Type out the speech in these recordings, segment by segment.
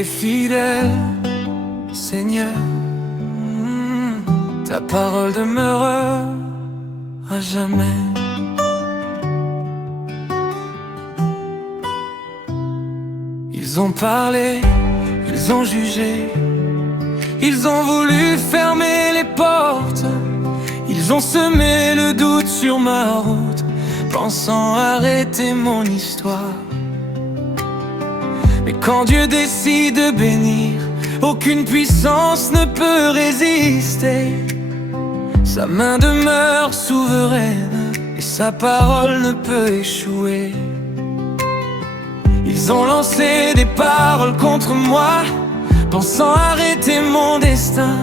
es fidèle, Seigneur. Ta parole demeurera à jamais. Ils ont parlé, ils ont jugé, ils ont voulu fermer les portes. Ils ont semé le doute sur ma route, pensant arrêter mon histoire. Mais quand Dieu décide de bénir, aucune puissance ne peut résister. Sa main demeure souveraine et sa parole ne peut échouer. Ils ont lancé des paroles contre moi, pensant arrêter mon destin.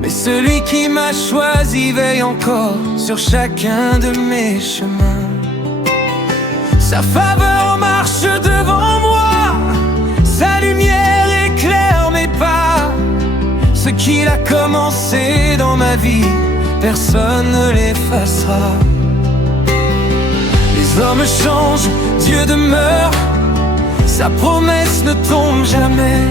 Mais celui qui m'a choisi veille encore sur chacun de mes chemins. Sa faveur marche devant moi, sa lumière éclaire mes pas. Ce qu'il a commencé dans ma vie, personne ne l'effacera. Les hommes changent, Dieu demeure, sa promesse ne tombe jamais.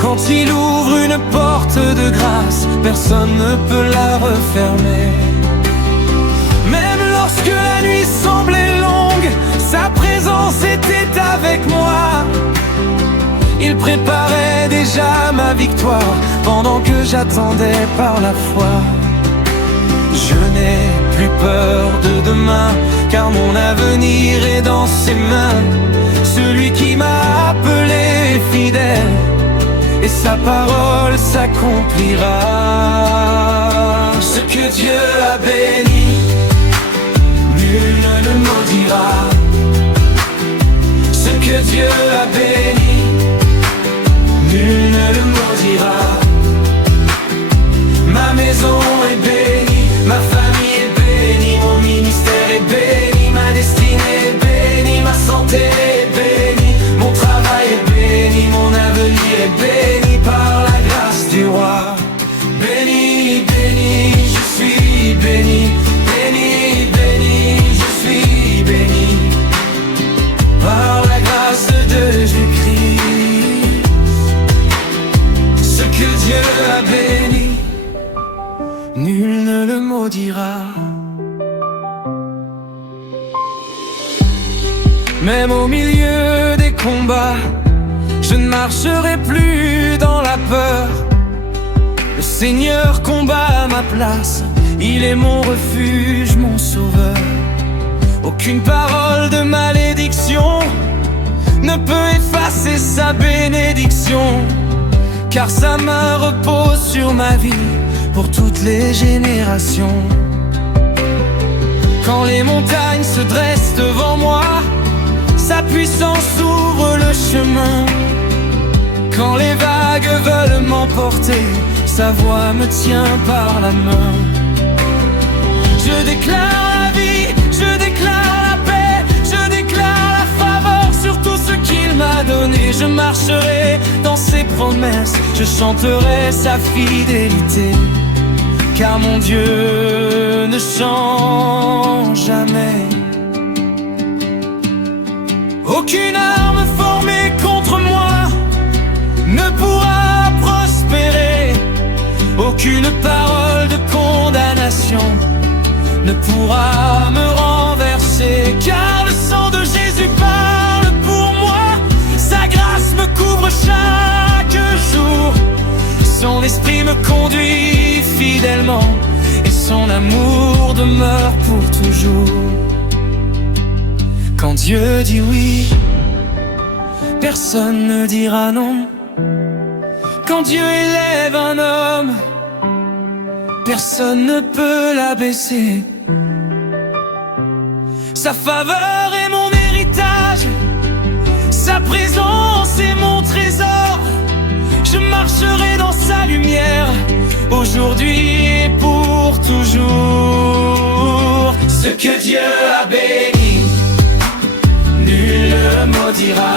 Quand il ouvre une porte de grâce, personne ne peut la refermer. Même lorsque la nuit semblait longue, sa présence était avec moi. Il préparait déjà ma victoire pendant que j'attendais par la foi. Je n'ai plus peur de demain, car mon avenir est dans ses mains. Celui qui m'a appelé est fidèle, et sa parole s'accomplira. Ce que Dieu a béni, nul ne le maudira. Ce que Dieu a béni, nul ne le maudira. Ma maison est bénie, ma famille est bénie, mon ministère est béni, ma destinée est bénie, ma santé est bénie, mon travail est béni, mon avenir est béni par la grâce du roi. Béni, béni, je suis béni, béni, béni, je suis béni par la grâce de Jésus-Christ. Ce que Dieu a béni, nul ne le maudira. Même au milieu des combats, je ne marcherai plus dans la peur. Le Seigneur combat à ma place, il est mon refuge, mon sauveur. Aucune parole de malédiction ne peut effacer sa bénédiction, car sa main repose sur ma vie pour toutes les générations. Quand les montagnes se dressent devant moi, sa puissance ouvre le chemin. Quand les vagues veulent m'emporter, sa voix me tient par la main. Je déclare la vie, je déclare la paix, je déclare la faveur sur tout ce qu'il m'a donné. Je marcherai dans ses promesses, je chanterai sa fidélité, car mon Dieu ne change jamais. Aucune arme formée contre moi ne pourra prospérer. Aucune parole de condamnation ne pourra me renverser, car le sang de Jésus parle pour moi. Sa grâce me couvre chaque jour. Son esprit me conduit fidèlement, et son amour demeure pour toujours. Quand Dieu dit oui, personne ne dira non. Quand Dieu élève un homme, personne ne peut l'abaisser. Sa faveur est mon héritage, sa présence est mon trésor. Je marcherai dans sa lumière, aujourd'hui et pour toujours. Ce que Dieu a béni, nul ne maudira.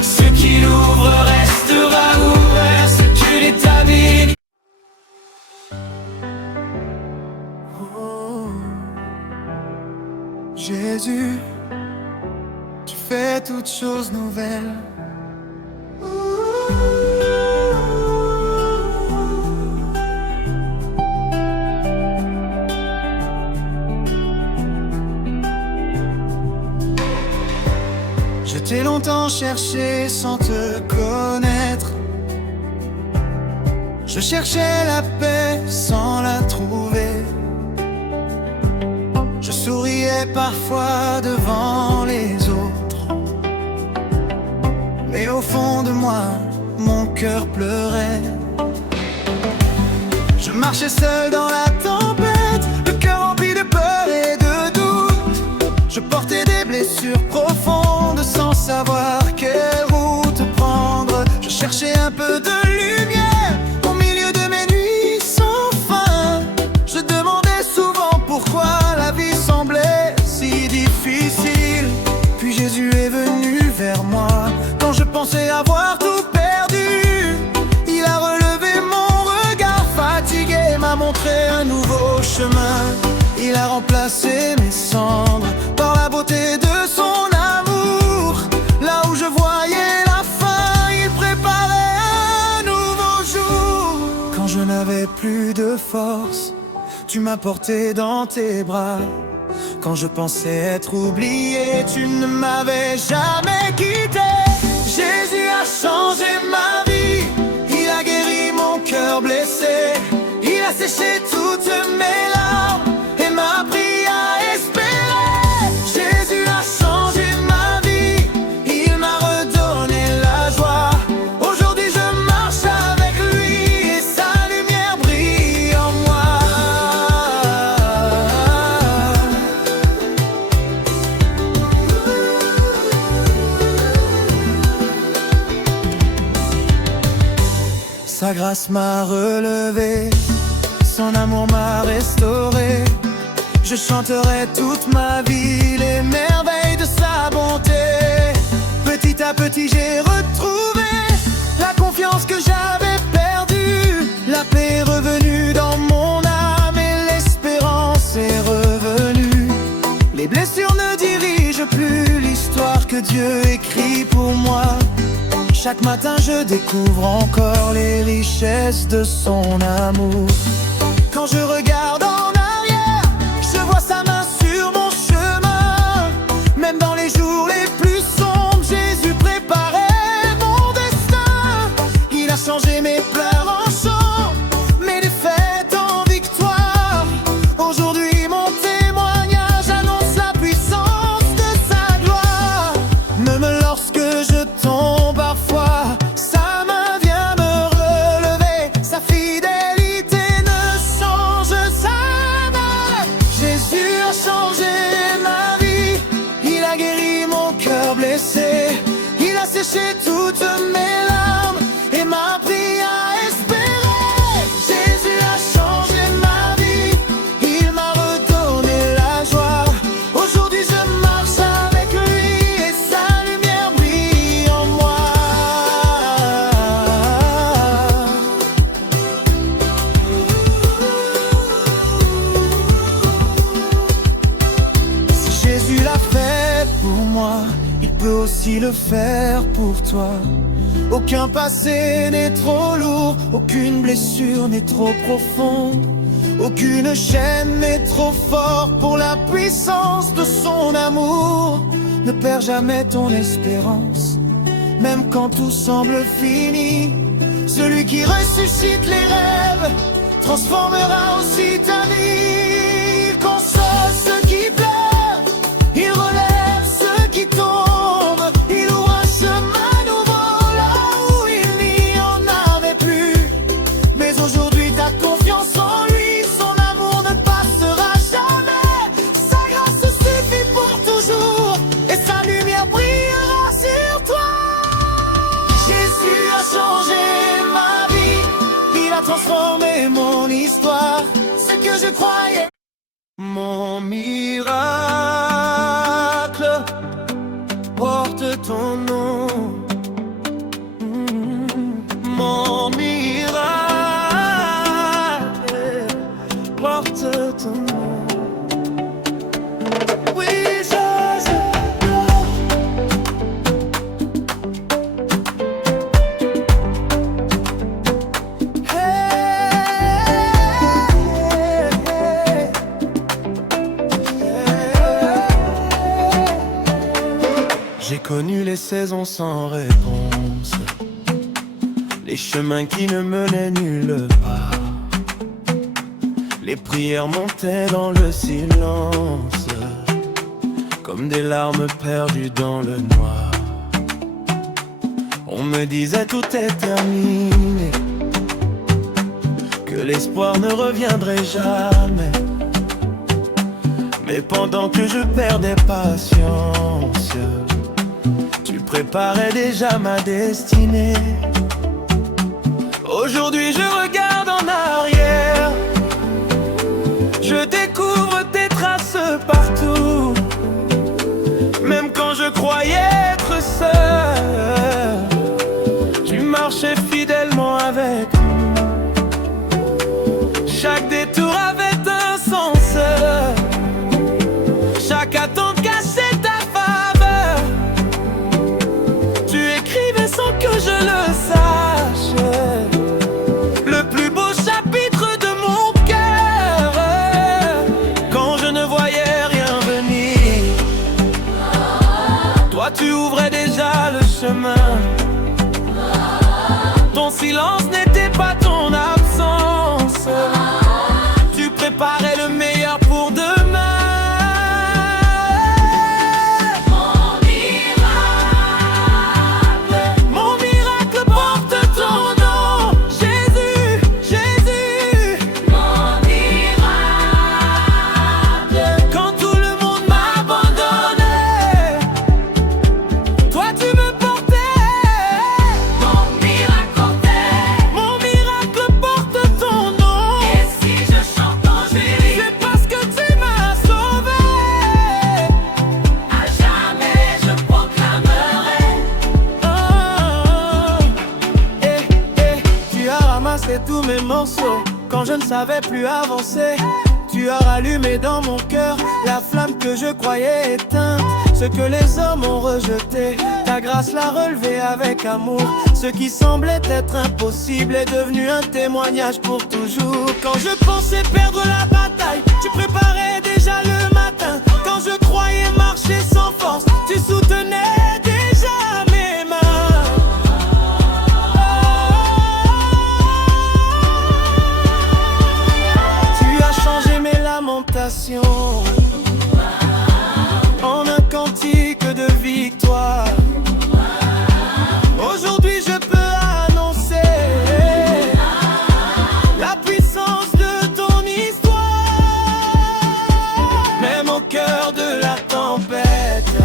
Ce qu'il ouvre restera ouvert, ce qu'il établit. Oh, Jésus, tu fait toutes choses nouvelles. Je t'ai longtemps cherché sans te connaître. Je cherchais la paix sans la trouver. Je souriais parfois devant les autres, mais au fond de moi, mon cœur pleurait. Je marchais seul dans la tempête, le cœur rempli de peur et de doute. Je portais des blessures profondes sans savoir quelle route prendre. Je cherchais un peu de lumière au milieu de mes nuits sans fin. Je demandais souvent pourquoi la vie semblait si difficile. Puis Jésus est venu vers moi quand je pensais avoir tout perdu. Il a relevé mon regard fatigué, m'a montré un nouveau chemin. Il a remplacé mes cendres par la beauté de son amour. Là où je voyais la fin, il préparait un nouveau jour. Quand je n'avais plus de force, tu m'as porté dans tes bras. Quand je pensais être oublié, tu ne m'avais jamais quitté. Jésus a changé ma vie, il a guéri mon cœur blessé. Il a séché toutes mes larmes et m'a appris à espérer. Jésus a changé ma vie, il m'a redonné la joie. Aujourd'hui je marche avec lui et sa lumière brille en moi. Sa grâce m'a relevé, son amour m'a restauré. Je chanterai toute ma vie les merveilles de sa bonté. Petit à petit j'ai retrouvé la confiance que j'avais perdue. La paix est revenue dans mon âme et l'espérance est revenue. Les blessures ne dirigent plus l'histoire que Dieu écrit pour moi. Chaque matin je découvre encore les richesses de son amour. Quand je regarde en arrière, je vois sa main sur mon chemin. Même dans les jours les plus sombres, Jésus préparait mon destin. Il a changé mes pleurs en chants, mes défaites en victoire. Aujourd'hui mon témoignage annonce la puissance de sa gloire. Même lorsque je tombe parfois, sa main vient me relever. Sa fidélité ne change jamais. Jésus a changé ma vie, il a guéri mon cœur blessé. Il a séché toutes mes larmes et m'a appris à espérer. Jésus a changé ma vie, il m'a redonné la joie. Aujourd'hui je marche avec lui et sa lumière brille en moi. Si Jésus l'a fait pour moi, il peut aussi le faire pour toi. Aucun passé n'est trop lourd, aucune blessure n'est trop profonde, aucune chaîne n'est trop forte pour la puissance de son amour. Ne perds jamais ton espérance, même quand tout semble fini. Celui qui ressuscite les rêves transformera aussi ta vie. Il console ceux qui pleurent, il relève ceux qui tombent. Il ouvre un chemin nouveau là où il n'y en avait plus. Mais aujourd'hui ta confiance en lui, son amour ne passera jamais. Sa grâce suffit pour toujours et sa lumière brillera sur toi. Jésus a changé ma vie, il a transformé mon histoire. Ce que je croyais, mon miracle porte ton nom. Mon miracle porte ton nom. Oui, Jésus, saisons sans réponse, les chemins qui ne menaient nulle part, les prières montaient dans le silence, comme des larmes perdues dans le noir. On me disait tout est terminé, que l'espoir ne reviendrait jamais. Mais pendant que je perdais patience, tu préparais déjà ma destinée. Aujourd'hui je regarde en arrière, je découvre tes traces partout. Même quand je croyais être seul, tu marchais fidèlement avec nous. Chaque détour avait un sens, chaque attente cachait ta faveur. Tu écrivais sans que je le sache le plus beau chapitre de mon cœur. Quand je ne voyais rien venir, toi tu ouvrais déjà le chemin. Ton silence n'était pas ton absence, tu préparais le meilleur pour demain. Tous mes morceaux, quand je ne savais plus avancer, tu as rallumé dans mon cœur la flamme que je croyais éteinte. Ce que les hommes ont rejeté, ta grâce l'a relevé avec amour. Ce qui semblait être impossible est devenu un témoignage pour toujours. Quand je pensais perdre la bataille, tu préparais déjà le matin. Quand je croyais marcher sans force, tu soutenais déjà mes mains. En un cantique de victoire, aujourd'hui je peux annoncer la puissance de ton histoire. Même au cœur de la tempête,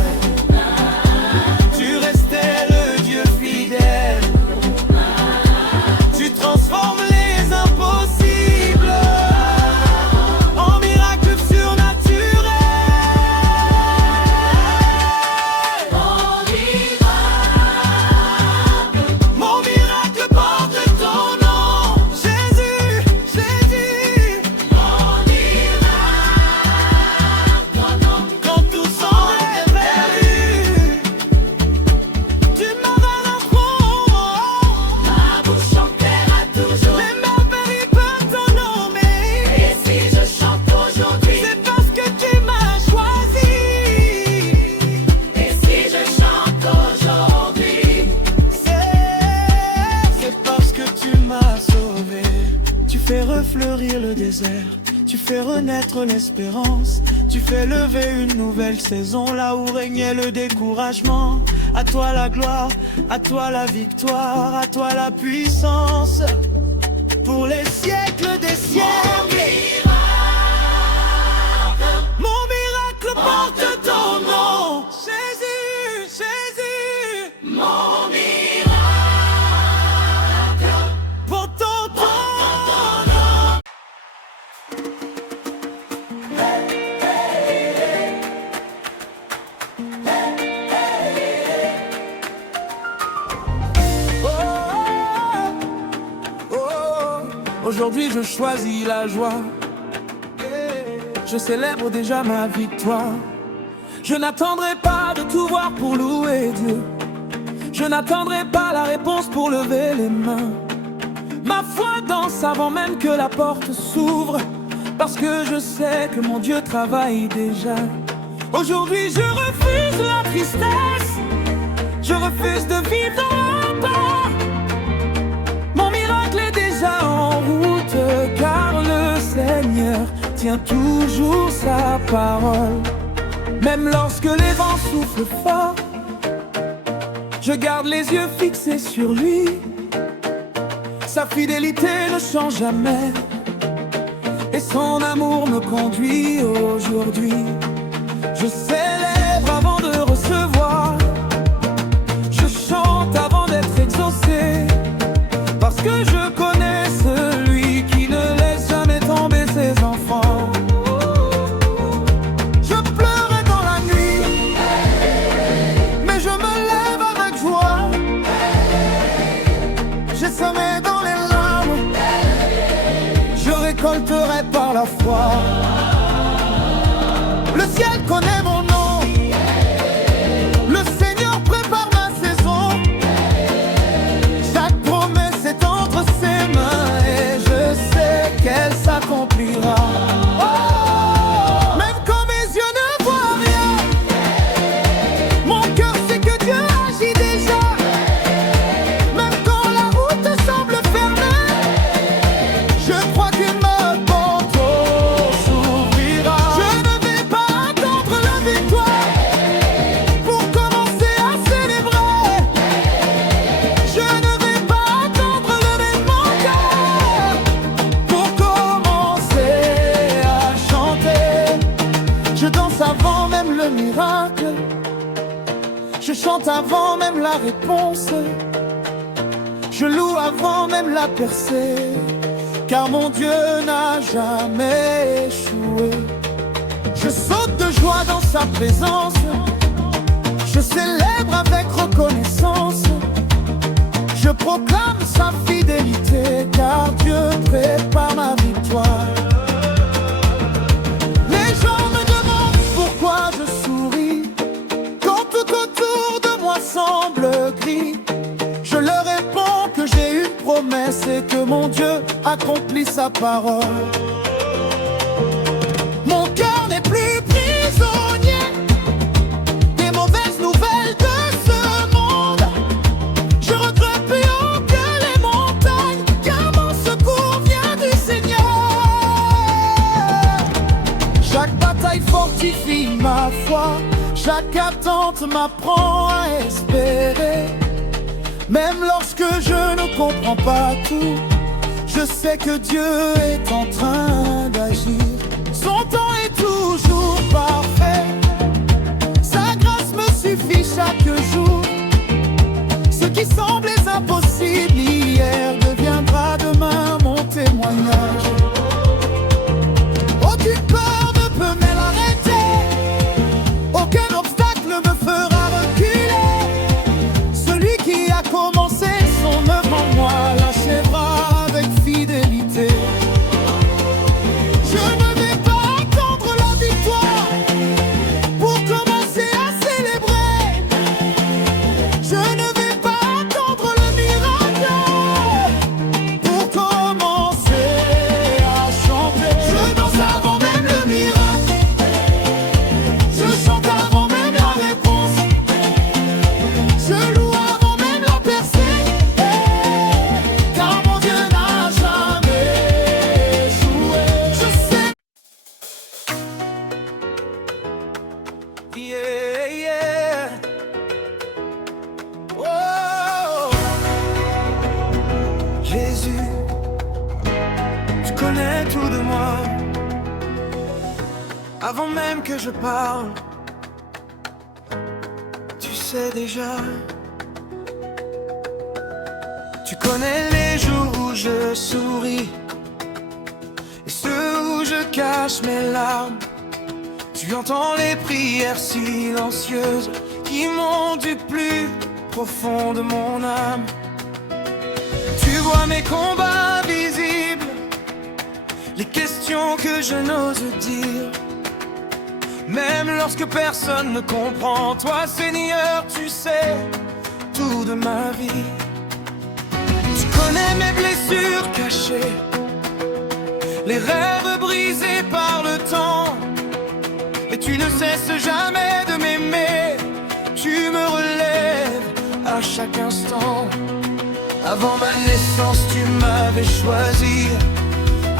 tu restais le Dieu fidèle. Tu transformes les impossibles en miracles. Tu fais refleurir le désert, tu fais renaître l'espérance, tu fais lever une nouvelle saison là où régnait le découragement. À toi la gloire, à toi la victoire, à toi la puissance, pour les siècles des siècles. Mon miracle porte ton nom, Jésus, Jésus. Mon miracle porte ton nom. Aujourd'hui je choisis la joie, je célèbre déjà ma victoire. Je n'attendrai pas de tout voir pour louer Dieu, je n'attendrai pas la réponse pour lever les mains. Ma foi danse avant même que la porte s'ouvre, parce que je sais que mon Dieu travaille déjà. Aujourd'hui je refuse la tristesse, Je refuse de vivre dans la peur. Mon miracle est déjà en route, car le Seigneur tient toujours sa parole. Même lorsque les vents soufflent fort, je garde les yeux fixés sur lui. Sa fidélité ne change jamais, et son amour me conduit aujourd'hui. Je célèbre avant de recevoir, je chante avant d'être exaucé, parce que je connais celui qui ne laisse jamais tomber ses enfants. Je pleurais dans la nuit, mais je me lève avec joie. J'ai semé dans les larmes, je récolterai par la foi. Le ciel connaît mon nom, le Seigneur prépare ma saison. Chaque promesse est entre ses mains et je sais qu'elle s'accomplira. Oh, même quand mes yeux ne voient rien, mon cœur sait que Dieu agit déjà. Même quand la route semble fermée, je crois que ma porte s'ouvrira. Je ne vais pas attendre la victoire pour commencer à célébrer. Je ne vais pas attendre le lever de mon cœur pour commencer à chanter. Je danse avant même le miracle, je chante avant même la réponse, je loue avant même la percée, car mon Dieu n'a jamais échoué. Je saute de joie dans sa présence, je célèbre avec reconnaissance. Je proclame sa fidélité, car Dieu prépare ma victoire. Les gens me demandent pourquoi je souris quand tout autour de moi semble gris. Je leur réponds que j'ai une promesse et que mon Dieu accomplit sa parole. Mon cœur n'est plus prisonnier des mauvaises nouvelles de ce monde. Je regrette plus haut que les montagnes, car mon secours vient du Seigneur. Chaque bataille fortifie ma foi, chaque attente m'apprend à espérer. Même lorsque je ne comprends pas tout, je sais que Dieu est en train d'agir. Son temps est toujours parfait, sa grâce me suffit chaque jour. Ce qui semblait impossible hier deviendra demain mon témoignage. Aucune peur ne peut m'arrêter, aucun obstacle me fera reculer. Celui qui a commencé son œuvre en moi l'achèvera avec fidélité. Je ne vais pas attendre la victoire pour commencer à célébrer. Je ne vais pas attendre le miracle pour commencer à chanter. Je danse avant même le miracle, je chante avant même la réponse, je loue avant même la percée, car mon Dieu n'a jamais échoué. Je sais. Yeah, yeah. Oh. Jésus, tu connais tout de moi. Avant même que je parle, tu sais déjà. Tu connais les jours où je souris et ceux où je cache mes larmes. Tu entends les prières silencieuses qui montent du plus profond de mon âme. Tu vois mes combats visibles, les questions que je n'ose dire. Même lorsque personne ne comprend, toi Seigneur, tu sais tout de ma vie. Tu connais mes blessures cachées, les rêves brisés par le temps. Et tu ne cesses jamais de m'aimer, tu me relèves chaque instant. Avant ma naissance, tu m'avais choisi.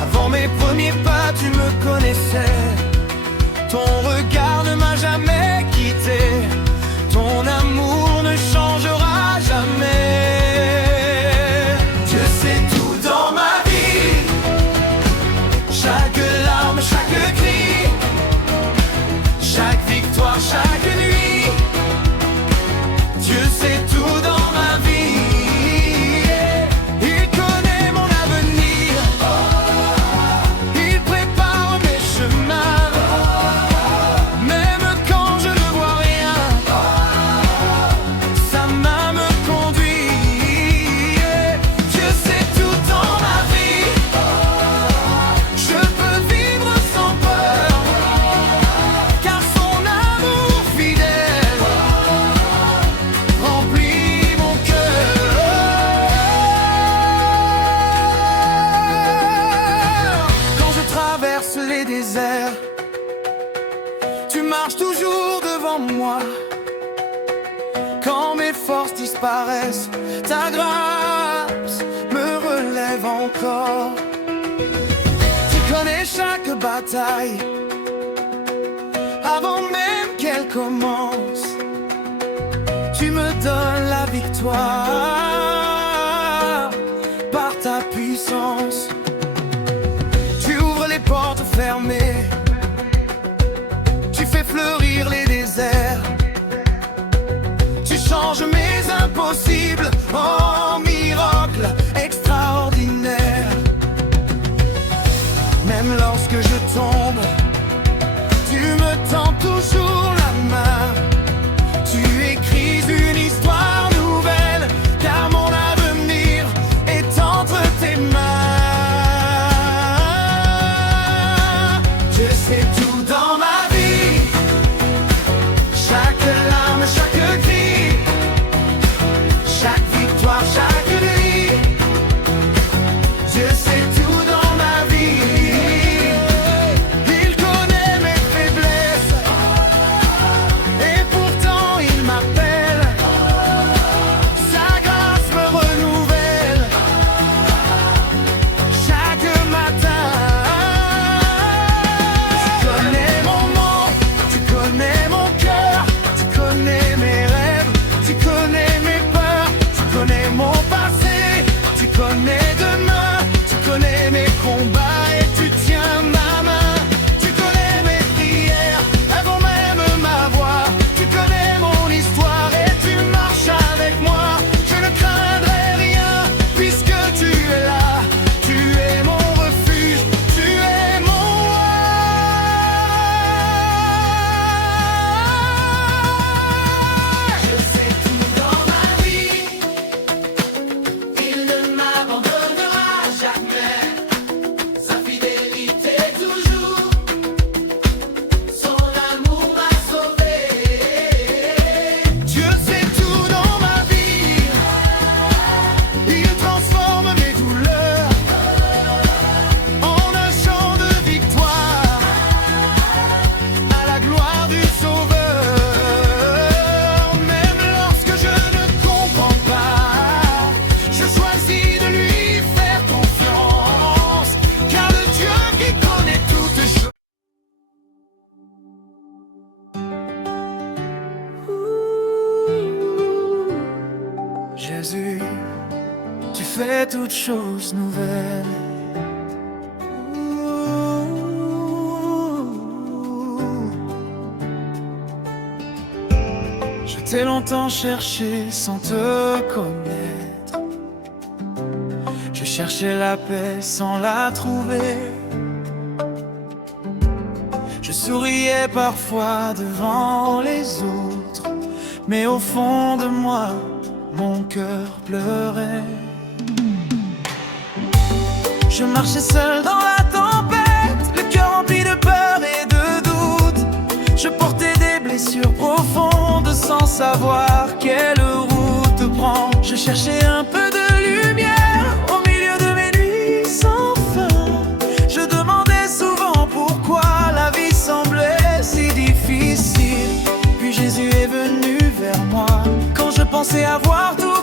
Avant mes premiers pas, tu me connaissais. Ton regard ne m'a jamais quitté. Ton amour ne changera jamais. Dieu sait tout dans ma vie. Chaque larme, chaque cri, chaque victoire, chaque nuit. Dieu sait tout dans ma vie. Il connaît mon avenir. Il prépare mes chemins. Même quand je ne vois rien, sa main me conduit. Dieu sait tout dans ma vie. Je peux vivre sans peur, car son amour fidèle remplit mon cœur. Quand je traverse les déserts, tu marches toujours devant moi. Quand mes forces disparaissent, ta grâce me relève encore. Tu connais chaque bataille avant même qu'elle commence. Tu me donnes la victoire par ta puissance. Tu ouvres les portes fermées. Tu fais fleurir les déserts. Tu changes mes impossibles en miracles extraordinaires. Même lorsque je tombe, tu me tends toujours la main. Tu écris une histoire nouvelle, car mon avenir est entre tes mains. Dieu sait tout dans ma vie. Chaque larme, chaque cri, chaque victoire, chaque nuit. Dieu sait tout dans ma vie. Il connaît mes faiblesses, et pourtant il m'appelle. Sa grâce me renouvelle chaque matin. Tu connais mon nom, tu connais mon cœur, tu connais mes rêves, tu connais mes peurs, tu connais mon passé, tu connais demain, tu connais mes combats et tu tiens ma main. Tu connais mes prières avant même ma voix. Tu connais mon histoire et tu marches avec moi. Je ne craindrai rien puisque tu es là. Tu es mon refuge, tu es mon roi. Je sais tout dans ma vie. Il ne m'abandonnera jamais. Sa fidélité toujours. Son amour m'a sauvé. Dieu sait tout dans ma vie. Il transforme mes douleurs en un chant de victoire à la gloire du Sauveur. Même lorsque je ne comprends pas, je choisis de lui faire confiance, car le Dieu qui connaît toutes choses. Jésus, tu fais toutes choses nouvelles. Je t'ai longtemps cherché sans te connaître. Je cherchais la paix sans la trouver. Je souriais parfois devant les autres, mais au fond de moi, mon cœur pleurait. Je marchais seul dans la tempête, le cœur rempli de peur et de doute. Je portais des blessures profondes sans savoir quelle route prendre. Je cherchais un peu de lumière au milieu de mes nuits sans fin. Je demandais souvent pourquoi la vie semblait si difficile. Puis Jésus est venu vers moi quand je pensais avoir tout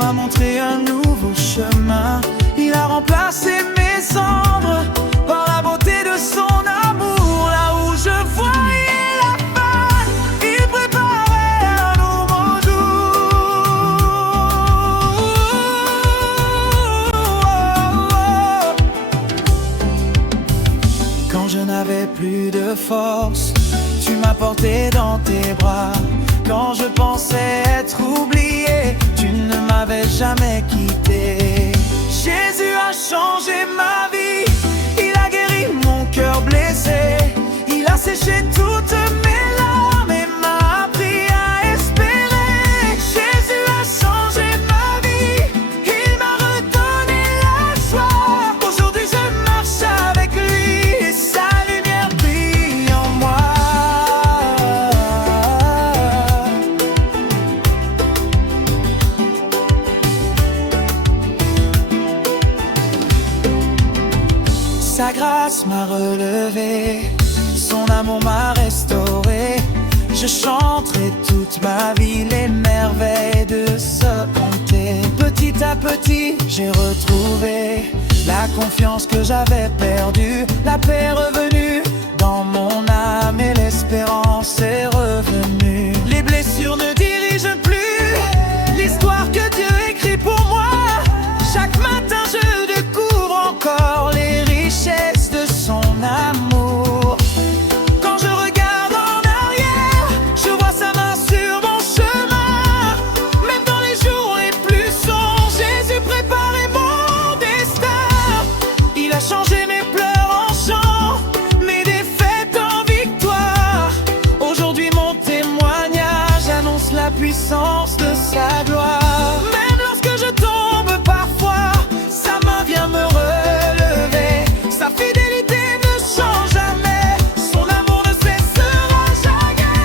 m'a montré un nouveau chemin. Il a remplacé mes cendres par la beauté de son amour. Là où je voyais la fin, il préparait un nouveau jour. Quand je n'avais plus de force, tu m'as porté dans tes bras. Quand je pensais être oublié, tu ne m'avais jamais quitté. Jésus a changé ma vie, il a guéri mon cœur blessé. Il a séché toutes mes larmes et m'a appris à espérer. Jésus a changé ma vie, il m'a redonné la joie. Aujourd'hui je marche avec lui et sa lumière brille en moi. Sa grâce m'a relevé, son amour m'a restauré. Je chanterai toute ma vie les merveilles de ce bonté. Petit à petit, j'ai retrouvé la confiance que j'avais perdue. La paix est revenue dans mon âme et l'espérance est revenue. Les blessures ne dirigent plus l'histoire que Dieu écrit pour moi. Chaque matin, je découvre encore les richesse de son amour. Quand je regarde en arrière, je vois sa main sur mon chemin. Même dans les jours les plus sombres, Jésus préparait mon destin. Il a changé mes pleurs en chant, mes défaites en victoire. Aujourd'hui mon témoignage annonce la puissance de sa gloire. Même lorsque je tombe parfois, sa main vient me relever. Sa fidélité ne change jamais, son amour ne cessera jamais.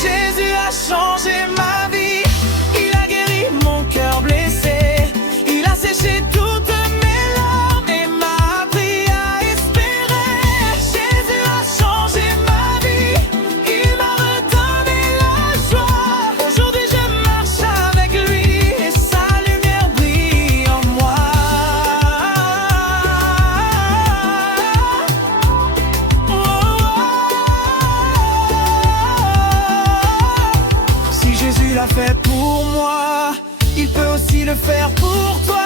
Jésus a changé ma vie, il a guéri mon cœur blessé. Il a séché toutes mes larmes et m'a appris à espérer. Jésus a changé ma vie, il m'a redonné la joie. Aujourd'hui je marche avec lui et sa lumière brille en moi. Si Jésus l'a fait pour moi, il peut aussi le faire pour toi.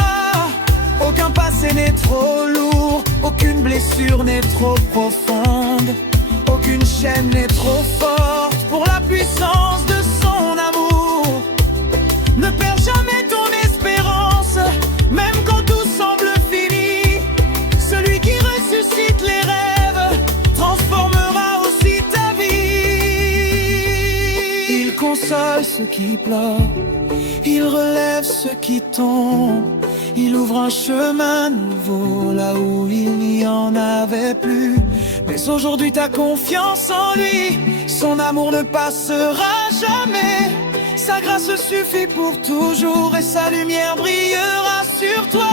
Aucun passé n'est trop lourd, aucune blessure n'est trop profonde, aucune chaîne n'est trop forte pour la puissance de son amour. Ne perds jamais ton espérance, même quand tout semble fini. Celui qui ressuscite les rêves transformera aussi ta vie. Il console ceux qui pleurent, il relève ceux qui tombent. Il ouvre un chemin nouveau là où il n'y en avait plus. Mais aujourd'hui t'as confiance en lui, son amour ne passera jamais. Sa grâce suffit pour toujours et sa lumière brillera sur toi.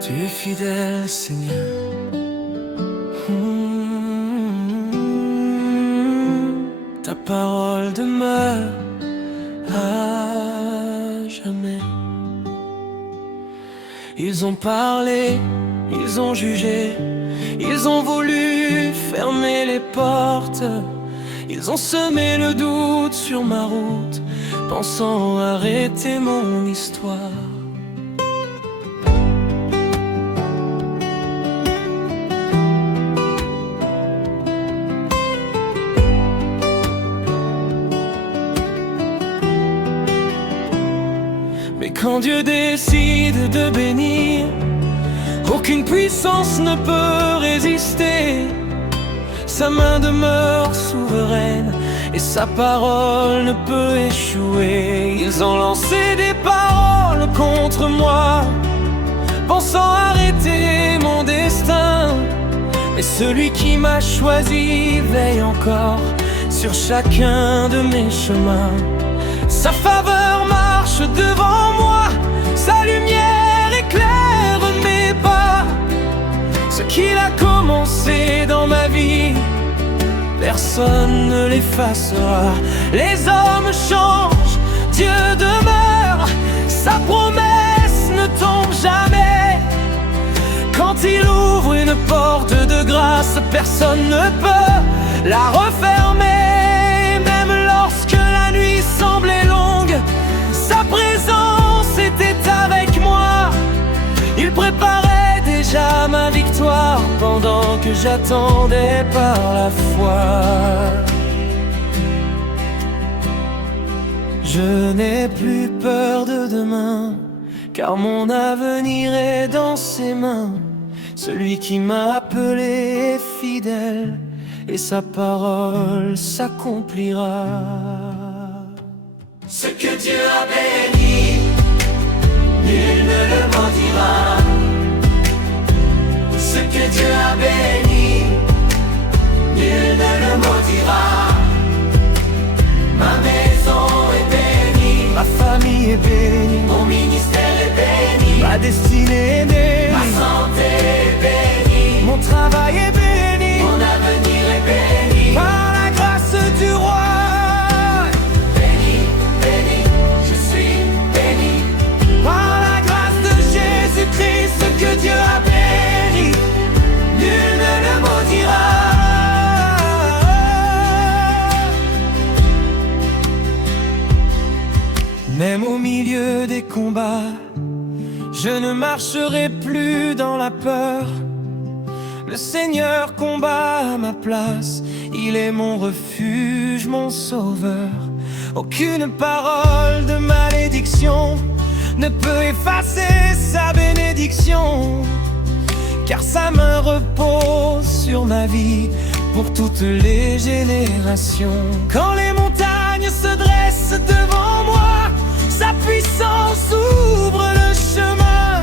Tu es fidèle, Seigneur. Ta parole demeure à jamais. Ils ont parlé, ils ont jugé, ils ont voulu fermer les portes. Ils ont semé le doute sur ma route, pensant arrêter mon histoire. Mais quand Dieu décide de bénir, aucune puissance ne peut résister. Sa main demeure souveraine et sa parole ne peut échouer. Ils ont lancé des paroles contre moi, pensant arrêter mon destin. Mais celui qui m'a choisi veille encore sur chacun de mes chemins. Sa faveur marche devant moi, sa lumière éclaire mes pas. Ce qu'il a commencé dans ma vie, personne ne l'effacera. Les hommes changent, Dieu demeure, sa promesse ne tombe jamais. Quand il ouvre une porte de grâce, personne ne peut la refermer. Même lorsque la nuit semblait longue, sa présence était avec moi. Il préparait déjà ma victoire pendant que j'attendais par la foi. Je n'ai plus peur de demain, car mon avenir est dans ses mains. Celui qui m'a appelé est fidèle, et sa parole s'accomplira. Ce que Dieu a béni, nul ne le maudira. Ce que Dieu a béni, nul ne le maudira. Ma maison est bénie, ma famille est bénie, mon ministère est béni, ma destinée est bénie, ma santé est bénie, mon travail est béni, mon avenir est béni, par la grâce du roi. Béni, béni, je suis béni, par la grâce de Jésus-Christ. Ce que Dieu a béni, nul ne le maudira. Même au milieu des combats, je ne marcherai plus dans la peur. Le Seigneur combat à ma place, il est mon refuge, mon sauveur. Aucune parole de malédiction ne peut effacer sa bénédiction, car sa main repose sur ma vie pour toutes les générations. Quand les montagnes se dressent devant moi, sa puissance ouvre le chemin.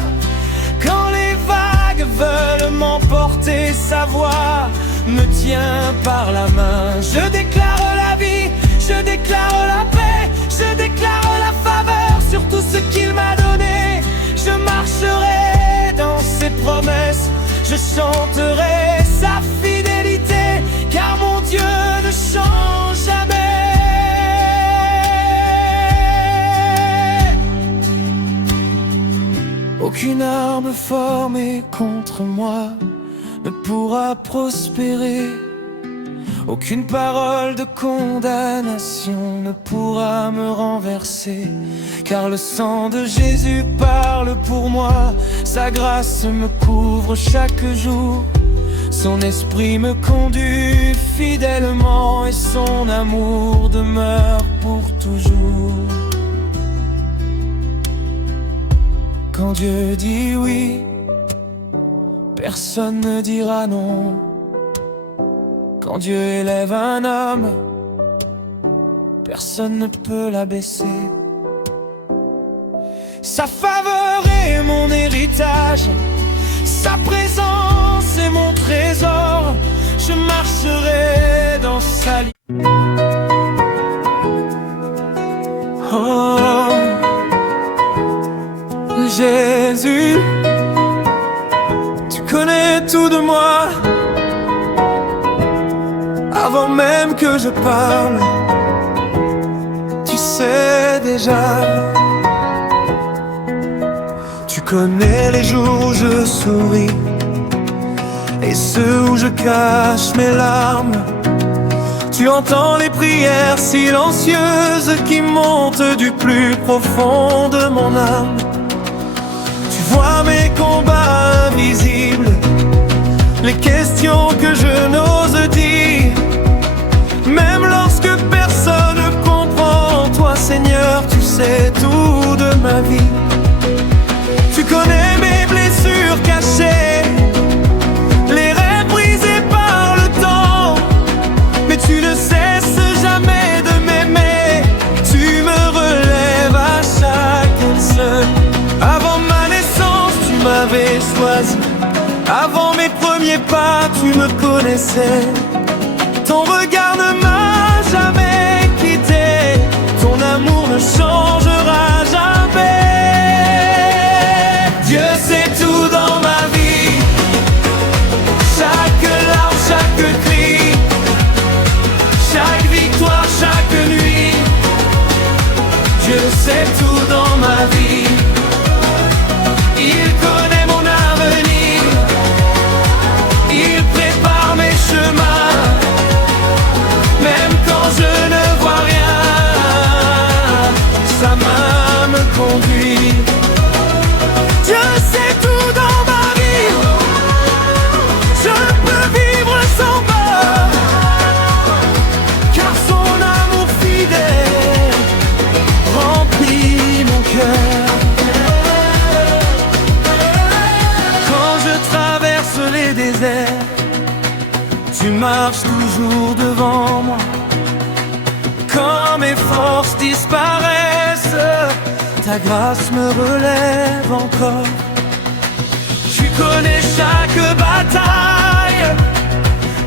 Quand les vagues veulent m'emporter, sa voix me tient par la main. Je déclare la vie, je déclare la paix, je déclare la faveur sur tout ce qu'il m'a donné. Je marcherai dans ses promesses, je chanterai sa fidélité, car mon Dieu ne change jamais. Aucune arme formée contre moi ne pourra prospérer. Aucune parole de condamnation ne pourra me renverser, car le sang de Jésus parle pour moi. Sa grâce me couvre chaque jour, son esprit me conduit fidèlement, et son amour demeure pour toujours. Quand Dieu dit oui, personne ne dira non. Quand Dieu élève un homme, personne ne peut l'abaisser. Sa faveur est mon héritage, sa présence est mon trésor. Je marcherai dans sa lumière. Oh, Jésus, tu connais tout de moi. Avant même que je parle, tu sais déjà. Tu connais les jours où je souris et ceux où je cache mes larmes. Tu entends les prières silencieuses qui montent du plus profond de mon âme. Tu vois mes combats invisibles, les questions que je n'ose dire. Même lorsque personne ne comprend, toi Seigneur, tu sais tout de ma vie. Tu connais mes blessures cachées, les rêves brisés par le temps. Mais tu ne cesses jamais de m'aimer, tu me relèves à chaque seul. Avant ma naissance, tu m'avais choisi. Avant mes premiers pas, tu me connaissais. Ton regard ne m'a jamais quitté, ton amour ne changera jamais. Dieu sait tout dans ma vie, chaque larme, chaque cri. Tu marches toujours devant moi. Quand mes forces disparaissent, ta grâce me relève encore. Tu connais chaque bataille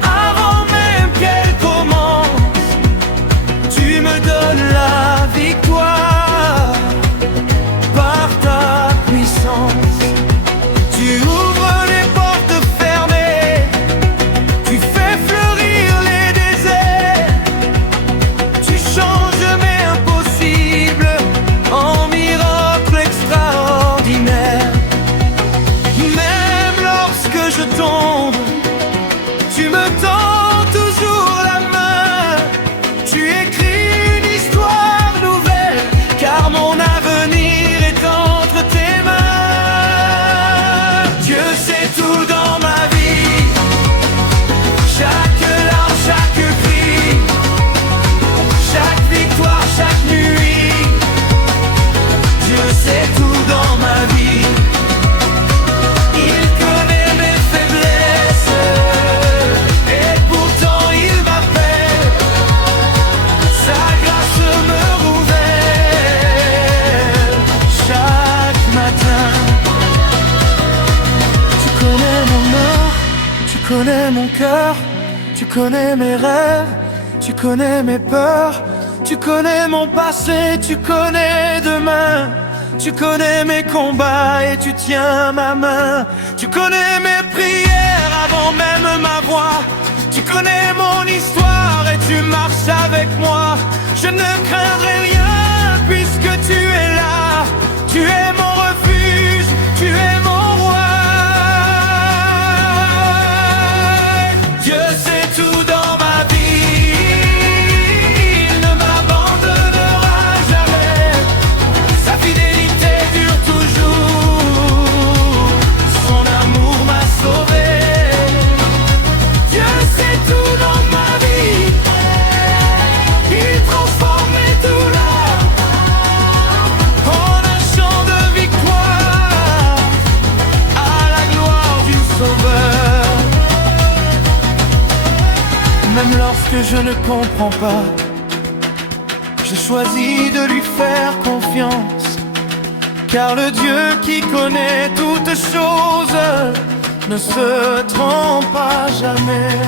avant même qu'elle commence. Tu me donnes la victoire par ta puissance. Tu ouvres les portes fermées, tu fais fleurir les déserts. Tu changes mes impossibles en miracles extraordinaires. Même lorsque je tombe, tu me tends toujours la main. Tu écris une histoire nouvelle, car mon avenir est entre tes mains. Dieu sait tout dans ma vie, chaque larme, chaque cri, chaque victoire, chaque nuit. Dieu sait tout dans ma vie. Il connaît mes faiblesses et pourtant il m'appelle. Sa grâce me renouvelle chaque matin. Tu connais mon nord, tu connais mon cœur, tu connais mes rêves, tu connais mes peurs, tu connais mon passé, tu connais demain. Tu connais mes combats et tu tiens ma main. Tu connais mes prières avant même ma voix. Tu connais mon histoire et tu marches avec moi. Je ne craindrai rien puisque tu es là. Tu es mon refuge, tu es mon roi. Dieu sait tout dans ma vie. Il ne m'abandonnera jamais. Sa fidélité dure toujours. Son amour m'a sauvé. Dieu sait tout dans ma vie. Il transforme mes douleurs en un chant de victoire à la gloire du Sauveur. Même lorsque je ne comprends pas, je choisis de lui faire confiance, car le Dieu qui connaît toutes choses ne se trompe pas jamais.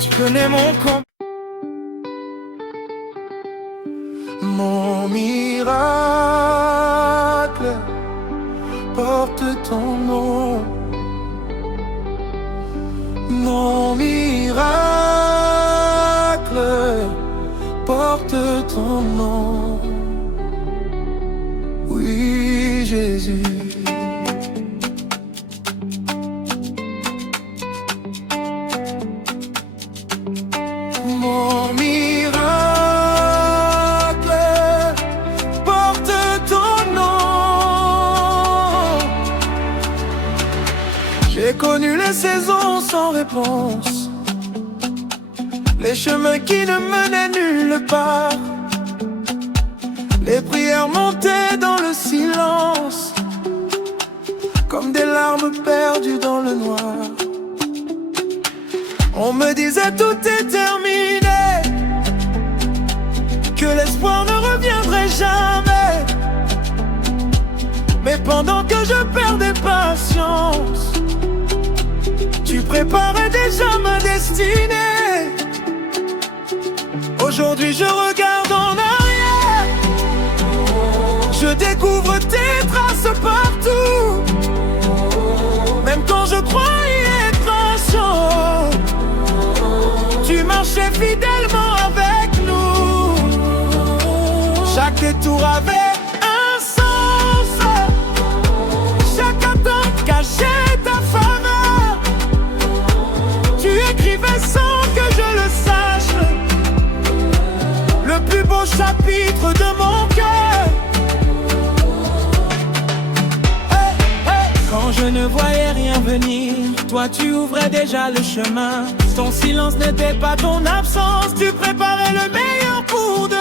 Tu connais mon combat. Mon miracle porte ton nom. Mon miracle porte ton nom. Oui, Jésus. Mon miracle porte ton nom. J'ai connu les saisons sans réponse, les chemins qui ne menaient nulle part, les prières montaient dans le silence, comme des larmes perdues dans le noir. On me disait tout est terminé, que l'espoir ne reviendrait jamais. Mais pendant que je perdais patience, tu préparais déjà ma destinée. Aujourd'hui je regarde en arrière, je découvre tes traces partout. Même quand je croyais être patient, tu marchais fidèlement avec nous. Chaque détour avait un sens, chaque attente cachait ta faveur. Tu écrivais sans que je le sache le plus beau chapitre de mon cœur. Quand je ne voyais rien venir, toi tu ouvrais déjà le chemin. Ton silence n'était pas ton absence, tu préparais le meilleur pour demain.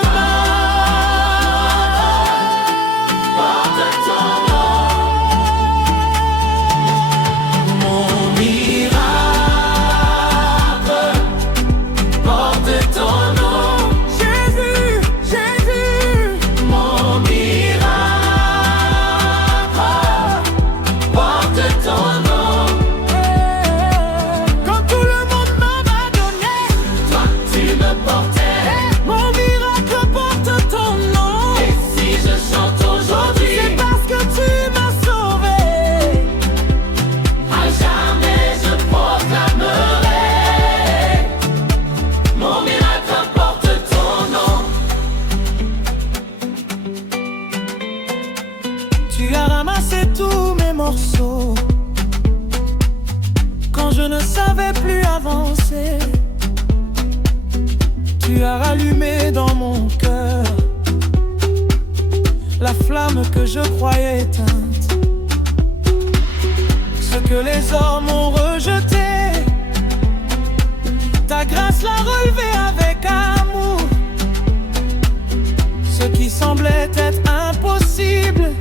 Mon miracle Tu as rallumé dans mon cœur la flamme que je croyais éteinte. Ce que les hommes ont rejeté, ta grâce l'a relevé avec amour. Ce qui semblait être impossible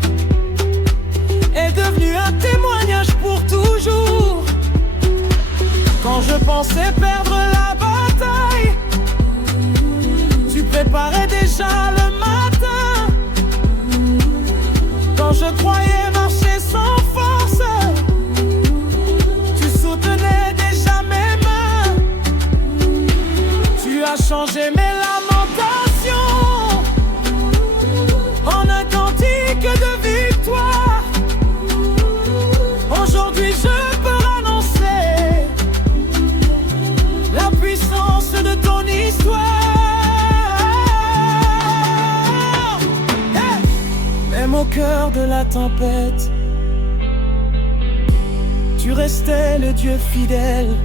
est devenu un témoignage pour toujours. Quand je pensais perdre la bataille, tu préparais déjà le matin. Quand je croyais marcher sans force, tu soutenais déjà mes mains. Tu as changé mes lamentations en un cantique de victoire. Aujourd'hui je peux annoncer la puissance de ton histoire. Même au cœur de la tempête, tu restais le Dieu fidèle.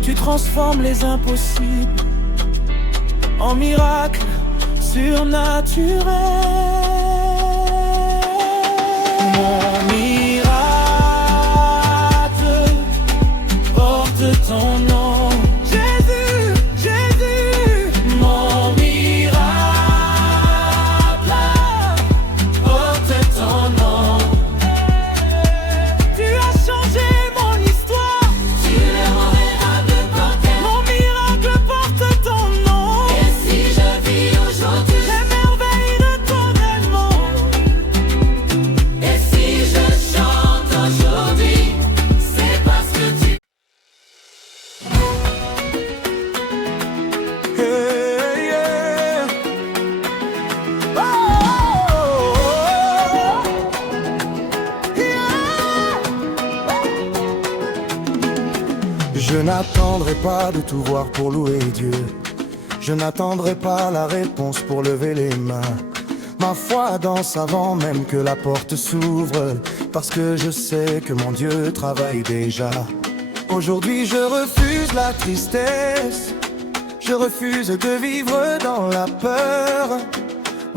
Tu transformes les impossibles en miracles surnaturels. Mon miracle porte ton nom, Jésus, Jésus. Mon miracle porte ton nom. Tu as changé mon histoire, tu le renverras de porter. Mon miracle porte ton nom. Et si je vis aujourd'hui les merveilles de ton amour, et si je chante aujourd'hui, c'est parce que tu... Hey, yeah. Oh, yeah. Je n'attendrai pas de tout voir pour louer Dieu. Je n'attendrai pas la réponse pour lever les mains. Ma foi danse avant même que la porte s'ouvre, parce que je sais que mon Dieu travaille déjà. Aujourd'hui je refuse la tristesse, je refuse de vivre dans la peur.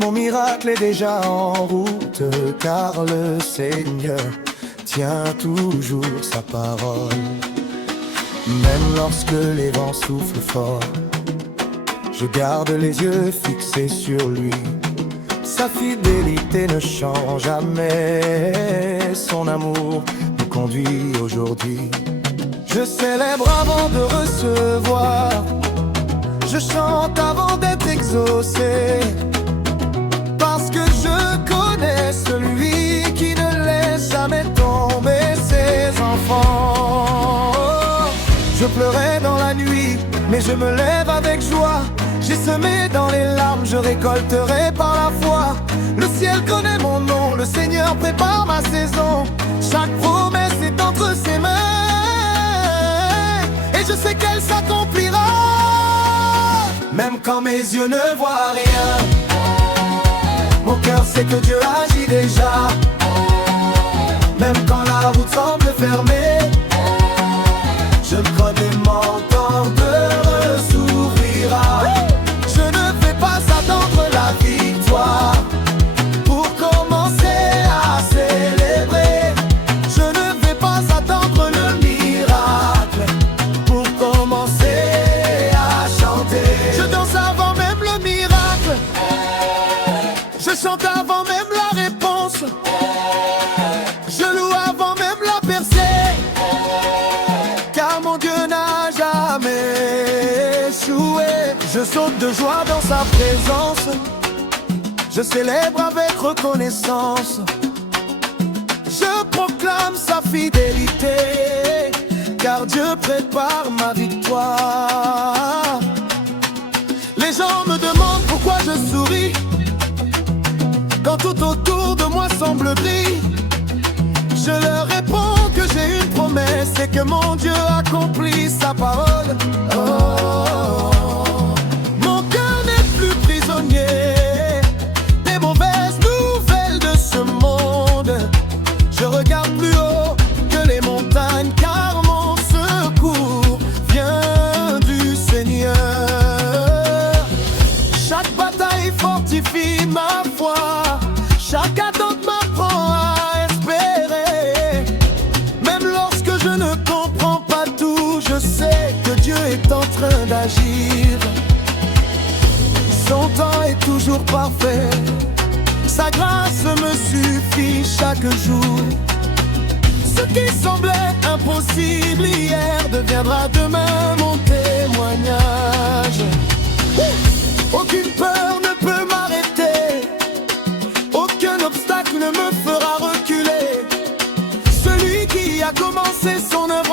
Mon miracle est déjà en route, car le Seigneur tient toujours sa parole. Même lorsque les vents soufflent fort, je garde les yeux fixés sur lui. Sa fidélité ne change jamais, son amour me conduit aujourd'hui. Je célèbre avant de recevoir, je chante avant d'être exaucé, parce que je connais celui qui ne laisse jamais tomber ses enfants. Je pleurais dans la nuit, mais je me lève avec joie. J'ai semé dans les larmes, je récolterai par la foi. Le ciel connaît mon nom, le Seigneur prépare ma saison. Chaque promesse est entre ses mains, et je sais qu'elle s'accomplira. Même quand mes yeux ne voient rien, mon cœur sait que Dieu agit déjà. Même quand la route semble fermée, je crois des mon de s'ouvrira. Je ne vais pas attendre la victoire pour commencer à célébrer. Je ne vais pas attendre le miracle pour commencer à chanter. Je danse avant même le miracle, je chante avant même la réponse, je loue avant même la percée, car mon Dieu n'a jamais échoué. Je saute de joie dans sa présence, je célèbre avec reconnaissance. Je proclame sa fidélité, car Dieu prépare ma victoire. Les gens me demandent pourquoi je souris quand tout autour de moi semble gris. Je leur réponds que j'ai une promesse et que mon Dieu accomplit sa parole. Oh, mon cœur n'est plus prisonnier des mauvaises nouvelles de ce monde. Je regarde plus haut que les montagnes, car mon secours vient du Seigneur. d'agir. Son temps est toujours parfait, sa grâce me suffit chaque jour. Ce qui semblait impossible hier deviendra demain mon témoignage. Aucune peur ne peut m'arrêter, aucun obstacle ne me fera reculer. Celui qui a commencé son œuvre